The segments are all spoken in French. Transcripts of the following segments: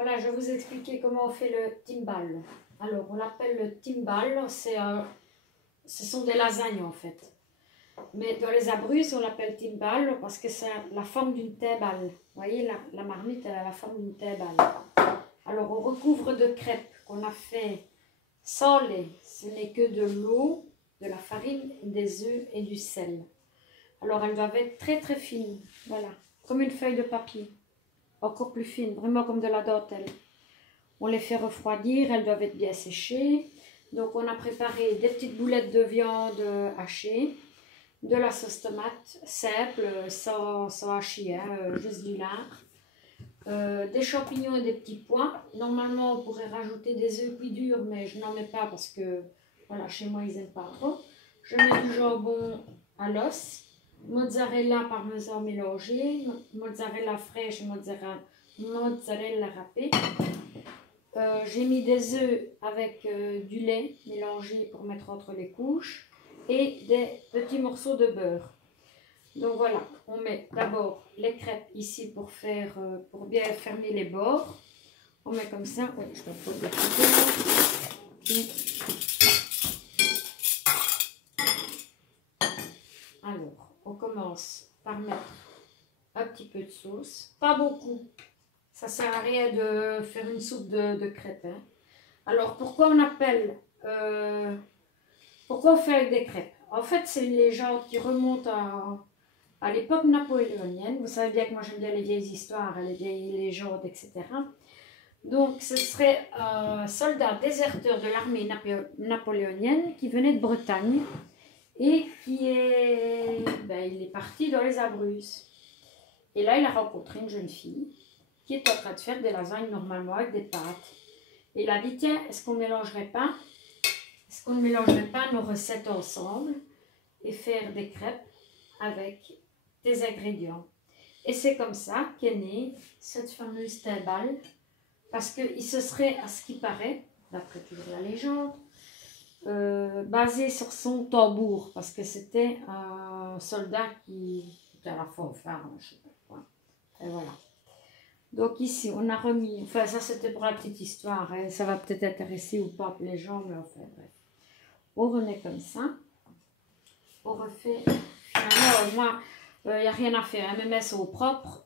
Voilà, je vais vous expliquer comment on fait le timbal. Alors, on l'appelle le timbal, ce sont des lasagnes en fait. Mais dans les Abruzzes, on l'appelle timbal parce que c'est la forme d'une table. Vous voyez, la marmite, elle a la forme d'une table. Alors, on recouvre de crêpes qu'on a fait sans lait. Ce n'est que de l'eau, de la farine, des œufs et du sel. Alors, elles doivent être très très fines. Voilà, comme une feuille de papier. Encore plus fines, vraiment comme de la dentelle. On les fait refroidir, elles doivent être bien séchées. Donc, on a préparé des petites boulettes de viande hachée, de la sauce tomate simple, sans hachis, juste du lard, des champignons et des petits pois. Normalement, on pourrait rajouter des œufs cuits durs, mais je n'en mets pas parce que, voilà, chez moi, ils n'aiment pas trop. Je mets du jambon à l'os, mozzarella, parmesan mélangé, mozzarella fraîche, mozzarella râpée. J'ai mis des œufs avec du lait mélangé pour mettre entre les couches et des petits morceaux de beurre. Donc voilà, on met d'abord les crêpes ici pour bien fermer les bords. On met comme ça, oui, je vais poser le couteau. Alors, on commence par mettre un petit peu de sauce, pas beaucoup. Ça ne sert à rien de faire une soupe de crêpes. Hein. Alors, pourquoi on fait avec des crêpes? En fait, c'est les gens qui remontent à l'époque napoléonienne. Vous savez bien que moi, j'aime bien les vieilles histoires, les vieilles légendes, etc. Donc, ce serait un soldat déserteur de l'armée napoléonienne qui venait de Bretagne et il est parti dans les Abruzzes. Et là, il a rencontré une jeune fille qui est en train de faire des lasagnes normalement avec des pâtes. Et il a dit, tiens, est-ce qu'on ne mélangerait pas nos recettes ensemble et faire des crêpes avec des ingrédients. Et c'est comme ça qu'est née cette fameuse timbale, parce qu'il se serait, à ce qui paraît, d'après toujours la légende, basé sur son tambour, parce que c'était un soldat qui était à la fanfare, je ne sais pas quoi. Et voilà. Donc ici, on a remis, enfin ça c'était pour la petite histoire, hein, ça va peut-être intéresser ou pas les gens, mais enfin bref. On remet comme ça, on refait, finalement moi, il n'y a rien à faire, hein, mes mains sont propres,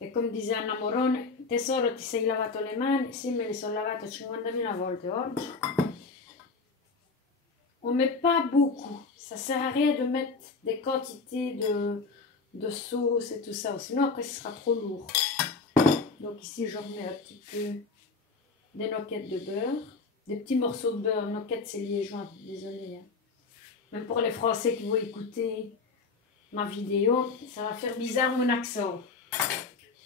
et comme disait Anna Morone, tesoro ti sei lavato le mani, sì me le sono lavate 50.000 volte oggi. On ne met pas beaucoup, ça ne sert à rien de mettre des quantités de sauce et tout ça, sinon après ce sera trop lourd. Donc ici, je remets un petit peu des noquettes de beurre, des petits morceaux de beurre. Noquettes, c'est liégeois, désolé. Hein. Même pour les Français qui vont écouter ma vidéo, ça va faire bizarre mon accent.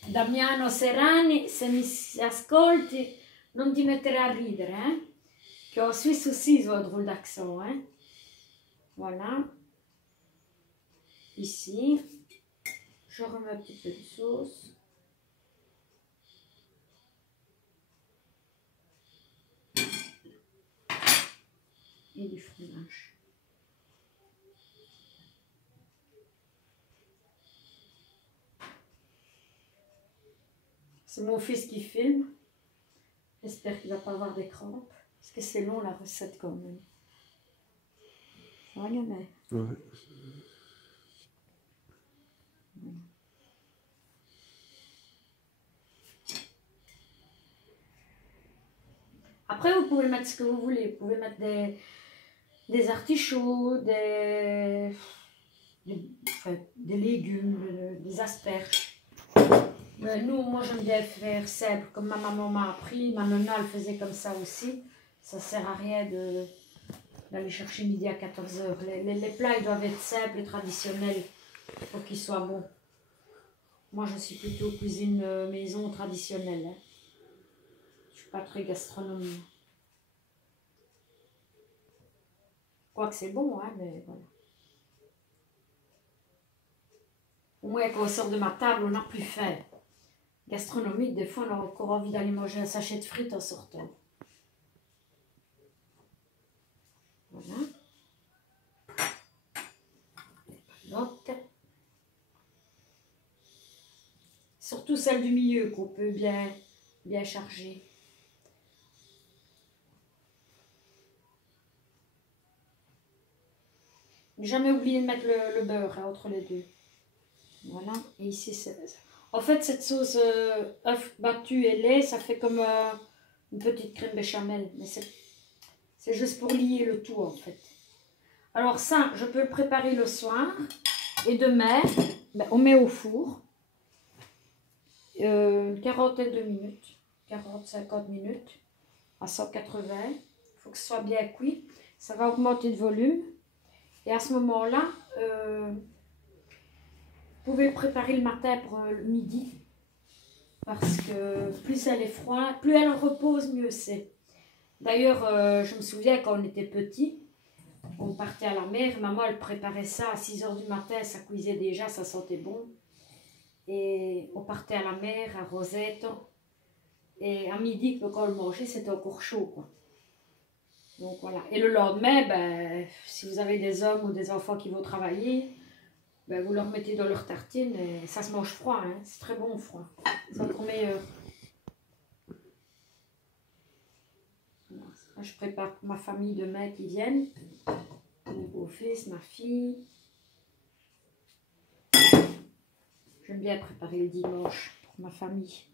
Damiano Serrani, se mi ascolti, non ti mettere a ridere, hein? Qu'en Suisse aussi, ils ont un drôle d'accent, hein? Voilà. Ici, je remets un petit peu de sauce. Et du fromage. C'est mon fils qui filme. J'espère qu'il ne va pas avoir des crampes. Parce que c'est long la recette quand même. Ça va, gamin? Ouais. Après, vous pouvez mettre ce que vous voulez. Vous pouvez mettre des artichauts, des légumes, des asperges. Mais nous, moi, j'aime bien faire simple, comme ma maman m'a appris. Ma nonna, elle faisait comme ça aussi. Ça ne sert à rien d'aller chercher midi à 14 h. Les plats, ils doivent être simples et traditionnels pour qu'ils soient bons. Moi, je suis plutôt cuisine maison traditionnelle. Hein. Je ne suis pas très gastronomie. Quoique c'est bon, hein, mais voilà. Au moins, quand on sort de ma table, on n'a plus faim. Gastronomique, des fois, on a encore envie d'aller manger un sachet de frites en sortant. Voilà. Note. Surtout celle du milieu qu'on peut bien bien chargé. Jamais oublié de mettre le beurre hein, entre les deux. Voilà, et ici c'est... En fait, cette sauce œuf battu et lait, ça fait comme une petite crème béchamel. Mais c'est juste pour lier le tout, en fait. Alors ça, je peux le préparer le soir. Et demain, ben, on met au four. Une quarantaine de minutes. 40-50 minutes. À 180. Il faut que ce soit bien cuit. Ça va augmenter de volume. Et à ce moment-là... vous pouvez le préparer le matin pour le midi. Parce que plus elle est froide, plus elle repose, mieux c'est. D'ailleurs, je me souviens quand on était petit, on partait à la mer. Maman, elle préparait ça à 6 h du matin. Ça cuisait déjà, ça sentait bon. Et on partait à la mer, à Rosette. Et à midi, quand on le mangeait, c'était encore chaud, quoi. Donc voilà. Et le lendemain, ben, si vous avez des hommes ou des enfants qui vont travailler, ben, vous leur mettez dans leur tartine et ça se mange froid, hein. C'est très bon froid. C'est encore meilleur. Voilà. Je prépare pour ma famille demain qui viennent. Mon beau-fils, ma fille. J'aime bien préparer le dimanche pour ma famille.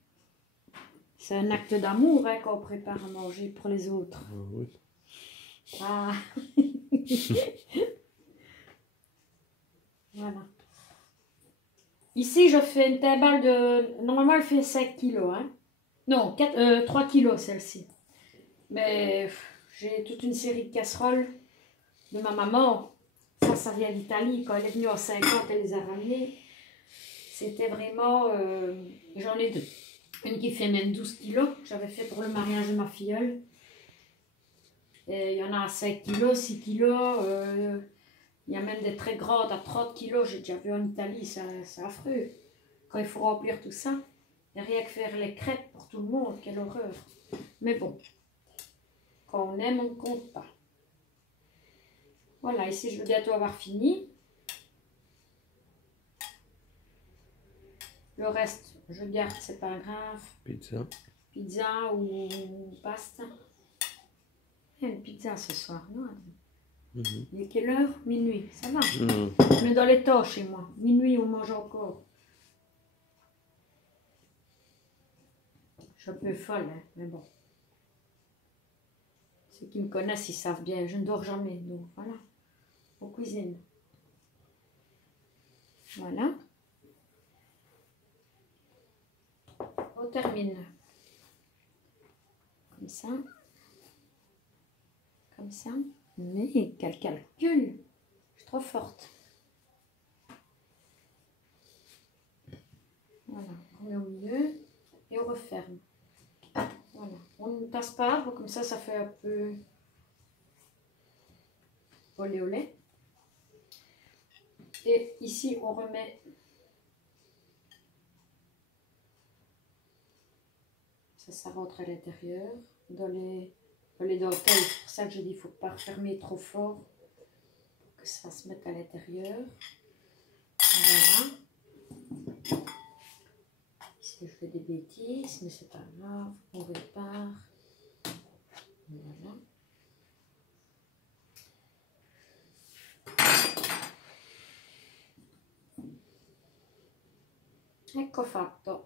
C'est un acte d'amour hein, quand on prépare à manger pour les autres. Oui. Ah. Voilà. Ici, je fais une timbale de... Normalement, elle fait 5 kilos. Hein. Non, 3 kilos celle-ci. Mais j'ai toute une série de casseroles de ma maman. Ça vient d'Italie. Quand elle est venue en 50, elle les a ramenées. C'était vraiment... J'en ai deux. Une qui fait même 12 kilos. J'avais fait pour le mariage de ma filleule. Et il y en a à 5 kilos, 6 kilos. Il y a même des très grandes à 30 kilos. J'ai déjà vu en Italie. C'est affreux. Quand il faut remplir tout ça. Il n'y a rien que faire les crêpes pour tout le monde. Quelle horreur. Mais bon. Quand on aime, on ne compte pas. Voilà, ici je vais bientôt avoir fini. Le reste, je garde, c'est pas grave. Pizza. Pizza ou pasta. Il y a une pizza ce soir, non? Il est quelle heure? Minuit, ça va. On est dans les temps chez moi. Minuit, on mange encore. Je suis un peu folle, hein, mais bon. Ceux qui me connaissent, ils savent bien. Je ne dors jamais, donc voilà. On cuisine. Voilà. On termine. Comme ça. Comme ça. Mais quel calcul! Je suis trop forte. Voilà. On met au milieu et on referme. Voilà. On ne passe pas, comme ça, ça fait un peu olé olé. Et ici, on remet ça rentre à l'intérieur, dans les dentelles. C'est pour ça que je dis qu'il ne faut pas refermer trop fort pour que ça se mette à l'intérieur. Voilà. Ici, je fais des bêtises, mais c'est pas grave. On répare. Voilà. Ecco fatto.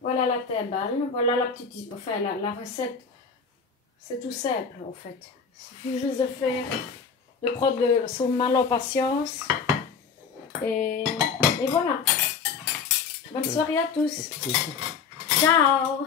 Voilà la timbale, voilà la petite, enfin la recette, c'est tout simple en fait. Il suffit juste de prendre son mal en patience et voilà. Bonne soirée à tous. Ciao.